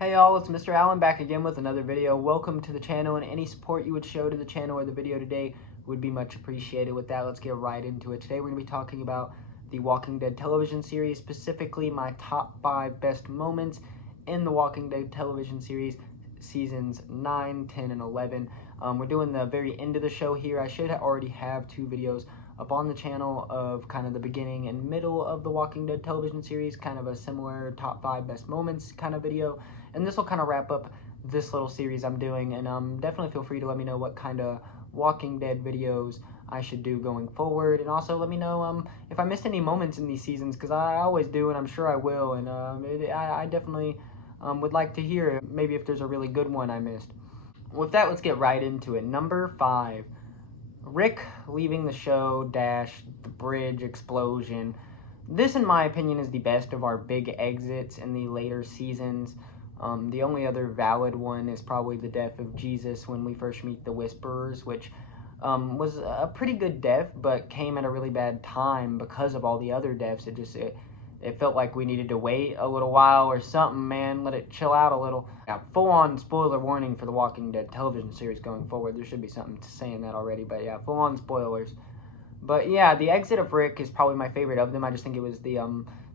Hey y'all, it's Mr. Allen back again with another video. Welcome to the channel, and any support you would show to the channel or the video today would be much appreciated. With that, let's get right into it. Today we're going to be talking about the Walking Dead television series, specifically my top 5 best moments in the Walking Dead television series, seasons 9, 10, and 11. We're doing the very end of the show here. I should already have 2 videos up on the channel of kind of the beginning and middle of the Walking Dead television series, kind of a similar top 5 best moments kind of video. And this will kind of wrap up this little series I'm doing, and definitely feel free to let me know what kind of Walking Dead videos I should do going forward, and also let me know if I missed any moments in these seasons, because I always do, and I'm sure I will, and I definitely would like to hear maybe if there's a really good one I missed. With that, let's get right into it. Number 5, Rick leaving the show - the bridge explosion. This, in my opinion, is the best of our big exits in the later seasons. The only other valid one is probably the death of Jesus when we first meet the Whisperers, which was a pretty good death, but came at a really bad time because of all the other deaths. It felt like we needed to wait a little while or something, man. Let it chill out a little. Yeah, full-on spoiler warning for the Walking Dead television series going forward. There should be something to saying that already, but yeah, full-on spoilers. But yeah, the exit of Rick is probably my favorite of them. I just think it was the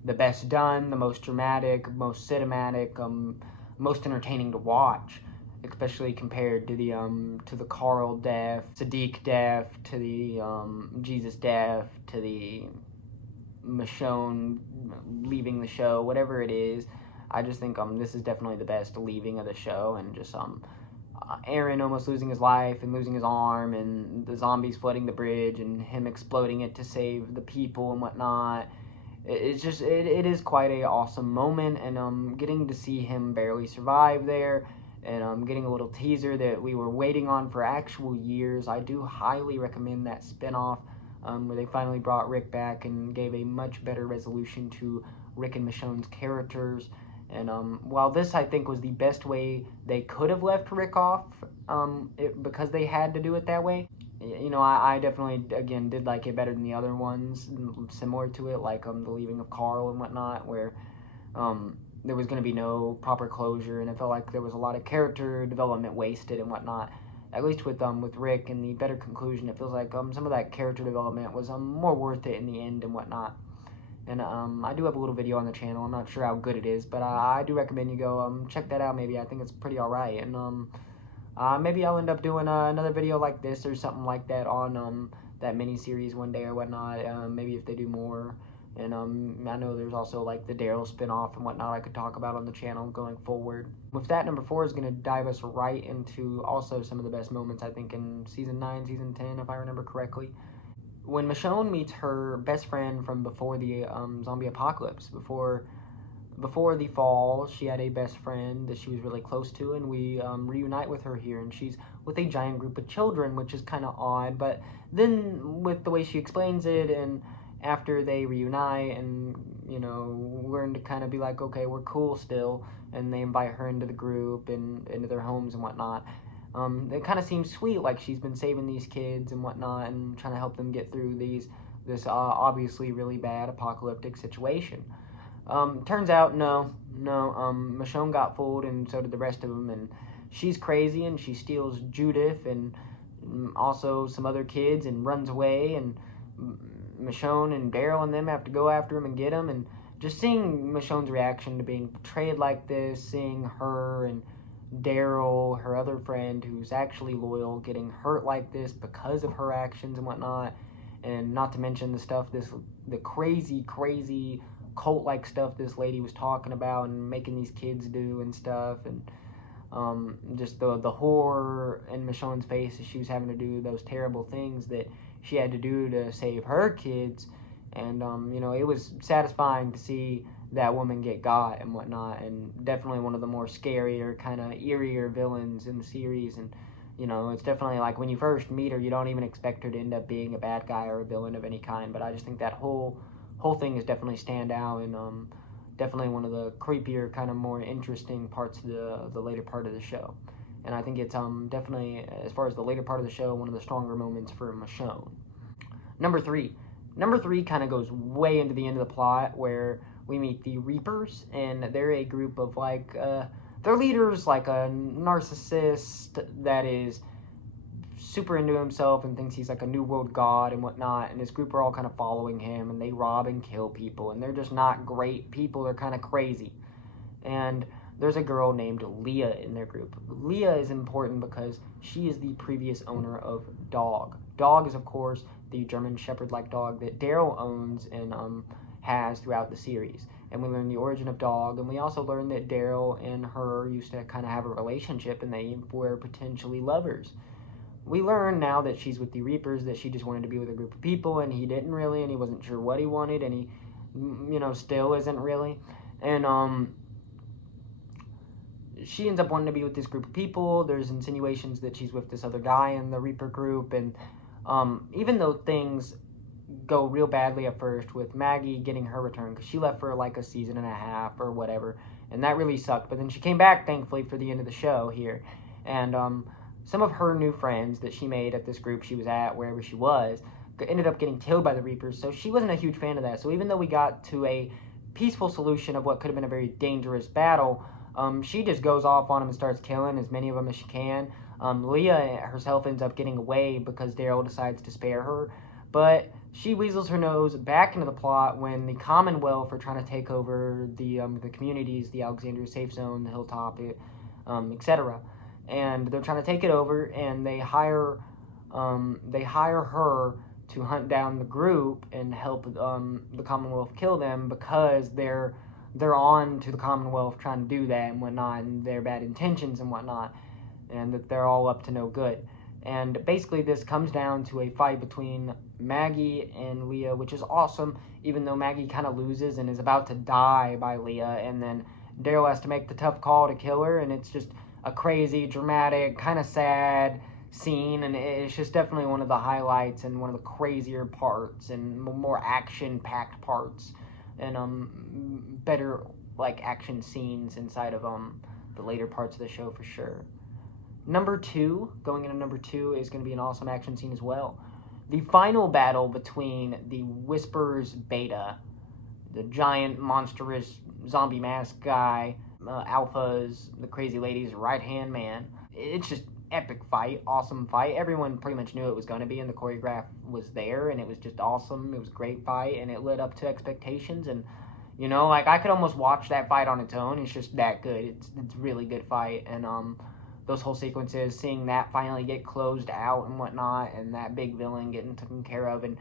best done, the most dramatic, most cinematic, most entertaining to watch, especially compared to the Carl death, Sadiq death, to the Jesus death, to the Michonne leaving the show, whatever it is. I just think this is definitely the best leaving of the show, and just Aaron almost losing his life and losing his arm, and the zombies flooding the bridge, and him exploding it to save the people and whatnot. It is quite a awesome moment, and getting to see him barely survive there, and getting a little teaser that we were waiting on for actual years. I do highly recommend that spinoff, where they finally brought Rick back and gave a much better resolution to Rick and Michonne's characters. And while this, I think, was the best way they could have left Rick off, because they had to do it that way, you know, I definitely, again, did like it better than the other ones, similar to it, like the leaving of Carl and whatnot, where there was going to be no proper closure, and it felt like there was a lot of character development wasted and whatnot. At least with Rick and the better conclusion, it feels like some of that character development was more worth it in the end and whatnot. And I do have a little video on the channel. I'm not sure how good it is, but I do recommend you go check that out. Maybe I think it's pretty alright. And maybe I'll end up doing another video like this or something like that on that mini-series one day or whatnot. Maybe if they do more. And I know there's also like the Daryl spinoff and whatnot I could talk about on the channel going forward. With that, number 4 is going to dive us right into also some of the best moments, I think, in Season 9, Season 10, if I remember correctly. When Michonne meets her best friend from before the zombie apocalypse, before the fall, she had a best friend that she was really close to, and we reunite with her here, and she's with a giant group of children, which is kind of odd. But then with the way she explains it, and after they reunite and, you know, learn to kind of be like, okay, we're cool still, and they invite her into the group and into their homes and whatnot, it kind of seems sweet, like she's been saving these kids and whatnot and trying to help them get through this obviously really bad apocalyptic situation. Turns out, no, Michonne got fooled, and so did the rest of them, and she's crazy, and she steals Judith and also some other kids and runs away, and Michonne and Daryl and them have to go after him and get him. And just seeing Michonne's reaction to being portrayed like this, seeing her and Daryl, her other friend who's actually loyal, getting hurt like this because of her actions and whatnot, and not to mention the crazy cult-like stuff this lady was talking about and making these kids do and stuff, and just the horror in Michonne's face as she was having to do those terrible things that she had to do to save her kids. And you know, it was satisfying to see that woman get got and whatnot, and definitely one of the more scarier, kind of eerier villains in the series. And you know, it's definitely like when you first meet her, you don't even expect her to end up being a bad guy or a villain of any kind. But I just think that whole thing is definitely stand out, and definitely one of the creepier, kind of more interesting parts of the later part of the show. And I think it's definitely, as far as the later part of the show, one of the stronger moments for Michonne. Number 3 kind of goes way into the end of the plot, where we meet the Reapers, and they're a group of like their leader's like a narcissist that is super into himself and thinks he's like a new world god and whatnot, and his group are all kind of following him, and they rob and kill people, and they're just not great people. They're kind of crazy. And there's a girl named Leah in their group. Leah is important because she is the previous owner of Dog. Dog is, of course, the German Shepherd-like dog that Daryl owns and has throughout the series. And we learn the origin of Dog, and we also learn that Daryl and her used to kind of have a relationship, and they were potentially lovers. We learn now that she's with the Reapers that she just wanted to be with a group of people, and he didn't really, and he wasn't sure what he wanted, and he, still isn't really. And she ends up wanting to be with this group of people. There's insinuations that she's with this other guy in the Reaper group, and even though things go real badly at first with Maggie getting her return, because she left for like a season and a half or whatever, and that really sucked, but then she came back, thankfully, for the end of the show here, and some of her new friends that she made at this group she was at, wherever she was, ended up getting killed by the Reapers, so she wasn't a huge fan of that. So even though we got to a peaceful solution of what could have been a very dangerous battle, she just goes off on them and starts killing as many of them as she can. Leah herself ends up getting away because Daryl decides to spare her, but she weasels her nose back into the plot when the Commonwealth are trying to take over the communities, the Alexandria Safe Zone, the Hilltop, etc. And they're trying to take it over, and they hire her to hunt down the group and help the Commonwealth kill them, because they're on to the Commonwealth trying to do that and whatnot, and their bad intentions and whatnot, and that they're all up to no good. And basically this comes down to a fight between Maggie and Leah, which is awesome, even though Maggie kind of loses and is about to die by Leah, and then Daryl has to make the tough call to kill her, and it's just a crazy, dramatic, kind of sad scene, and it's just definitely one of the highlights and one of the crazier parts and more action-packed parts, and better like action scenes inside of the later parts of the show for sure. Going into number two is going to be an awesome action scene as well. The final battle between the Whisperers Beta, the giant monstrous zombie mask guy, Alpha's, the crazy lady's right-hand man. It's just epic fight, awesome fight. Everyone pretty much knew it was going to be, and the choreograph was there, and it was just awesome. It was a great fight, and it lived up to expectations, and like I could almost watch that fight on its own. It's just that good. It's a really good fight, and those whole sequences, seeing that finally get closed out and whatnot, and that big villain getting taken care of, and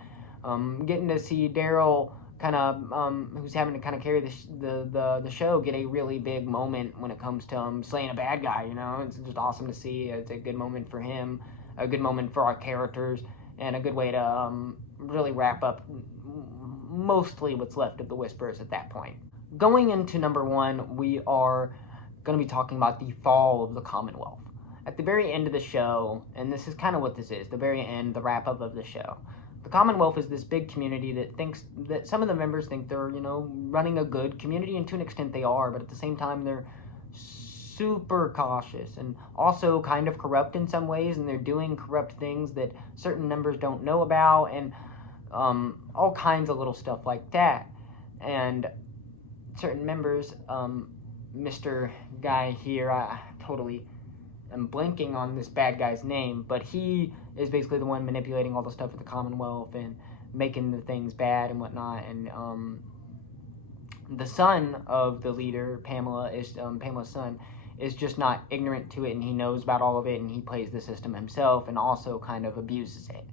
getting to see Daryl kind of who's having to kind of carry the show get a really big moment when it comes to slaying a bad guy. It's just awesome to see. It's a good moment for him, a good moment for our characters, and a good way to really wrap up mostly what's left of the Whisperers at that point. Going into number one, we are going to be talking about the fall of the Commonwealth. At the very end of the show, and this is kind of what this is, the very end, the wrap-up of the show, the Commonwealth is this big community that thinks that some of the members think they're, running a good community, and to an extent they are, but at the same time they're super cautious and also kind of corrupt in some ways, and they're doing corrupt things that certain members don't know about, and all kinds of little stuff like that. And certain members, Mr. Guy here, I totally am blanking on this bad guy's name, but he is basically the one manipulating all the stuff with the Commonwealth and making the things bad and whatnot. And the son of the leader, Pamela's son, is just not ignorant to it, and he knows about all of it, and he plays the system himself and also kind of abuses it.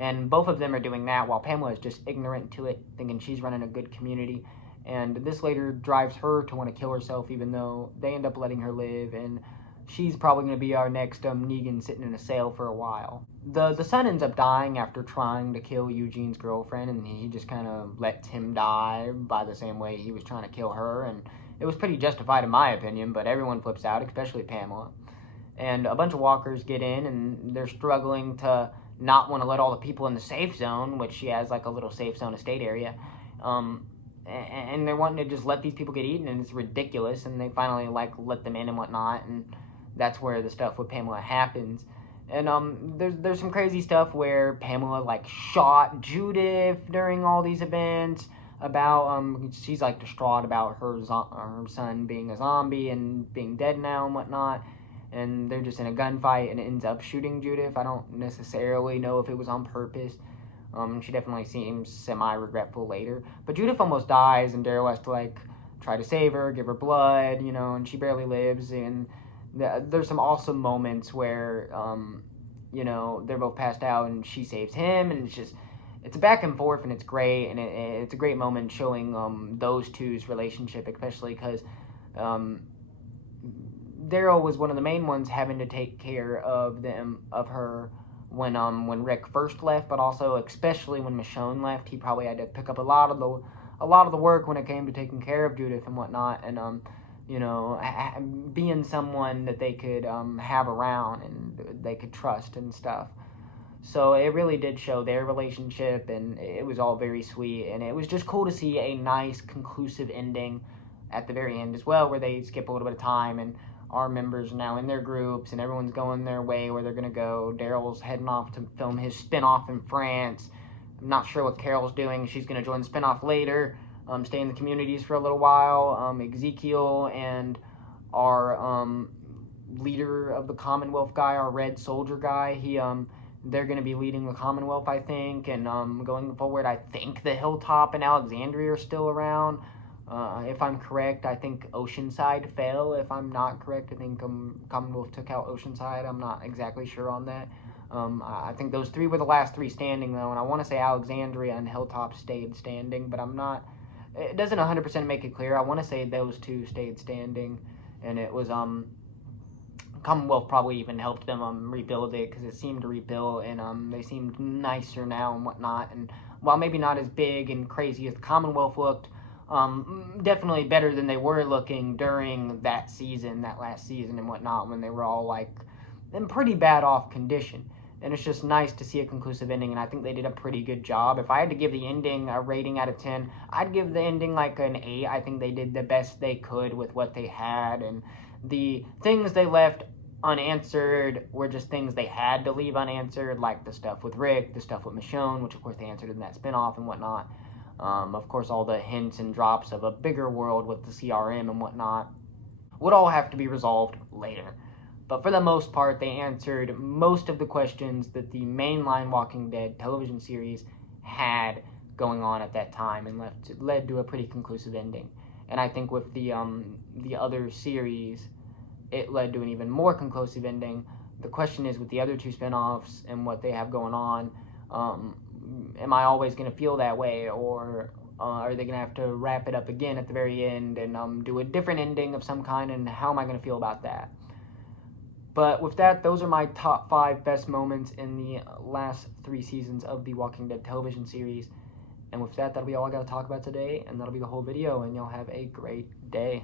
And both of them are doing that while Pamela is just ignorant to it, thinking she's running a good community. And this later drives her to want to kill herself, even though they end up letting her live, and she's probably going to be our next Negan sitting in a cell for a while. The son ends up dying after trying to kill Eugene's girlfriend, and he just kind of lets him die by the same way he was trying to kill her, and it was pretty justified in my opinion, but everyone flips out, especially Pamela. And a bunch of walkers get in, and they're struggling to not want to let all the people in the safe zone, which she has like a little safe zone estate area, and they're wanting to just let these people get eaten, and it's ridiculous, and they finally like let them in and whatnot, and that's where the stuff with Pamela happens. And there's some crazy stuff where Pamela like shot Judith during all these events. about she's like distraught about her son being a zombie and being dead now and whatnot, and they're just in a gunfight and it ends up shooting Judith. I don't necessarily know if it was on purpose. She definitely seems semi-regretful later, but Judith almost dies, and Daryl has to like try to save her, give her blood, and she barely lives. And there's some awesome moments where they're both passed out and she saves him, and it's a back and forth, and it's great, and it's a great moment showing those two's relationship, especially because Daryl was one of the main ones having to take care of her when Rick first left, but also especially when Michonne left. He probably had to pick up a lot of the work when it came to taking care of Judith and whatnot, and being someone that they could have around and they could trust and stuff. So it really did show their relationship, and it was all very sweet, and it was just cool to see a nice conclusive ending at the very end as well, where they skip a little bit of time and our members are now in their groups and everyone's going their way where they're going to go. Daryl's heading off to film his spinoff in France. I'm not sure what Carol's doing. She's going to join the spinoff later, stay in the communities for a little while. Ezekiel and our leader of the Commonwealth guy, our Red Soldier guy, they're going to be leading the Commonwealth, I think, and going forward, I think the Hilltop and Alexandria are still around. If I'm correct, I think Oceanside fell. If I'm not correct, I think Commonwealth took out Oceanside. I'm not exactly sure on that. I think those three were the last three standing, though, and I want to say Alexandria and Hilltop stayed standing, but I'm not... It doesn't 100% make it clear. I want to say those two stayed standing, and it was... Commonwealth probably even helped them rebuild it, because it seemed to rebuild, and they seemed nicer now and whatnot, and while maybe not as big and crazy as the Commonwealth looked, definitely better than they were looking during that last season and whatnot, when they were all like in pretty bad off condition. And it's just nice to see a conclusive ending, and I think they did a pretty good job. If I had to give the ending a rating out of 10, I'd give the ending like an 8. I think they did the best they could with what they had, and the things they left unanswered were just things they had to leave unanswered, like the stuff with Rick, the stuff with Michonne, which of course they answered in that spinoff and whatnot. Of course, all the hints and drops of a bigger world with the CRM and whatnot would all have to be resolved later. But for the most part, they answered most of the questions that the mainline Walking Dead television series had going on at that time, and led to a pretty conclusive ending. And I think with the other series, it led to an even more conclusive ending. The question is, with the other two spinoffs and what they have going on, am I always going to feel that way, or are they going to have to wrap it up again at the very end and do a different ending of some kind, and how am I going to feel about that? But with that, those are my top 5 best moments in the last 3 seasons of the Walking Dead television series. And with that, that'll be all I got to talk about today, and that'll be the whole video, and y'all have a great day.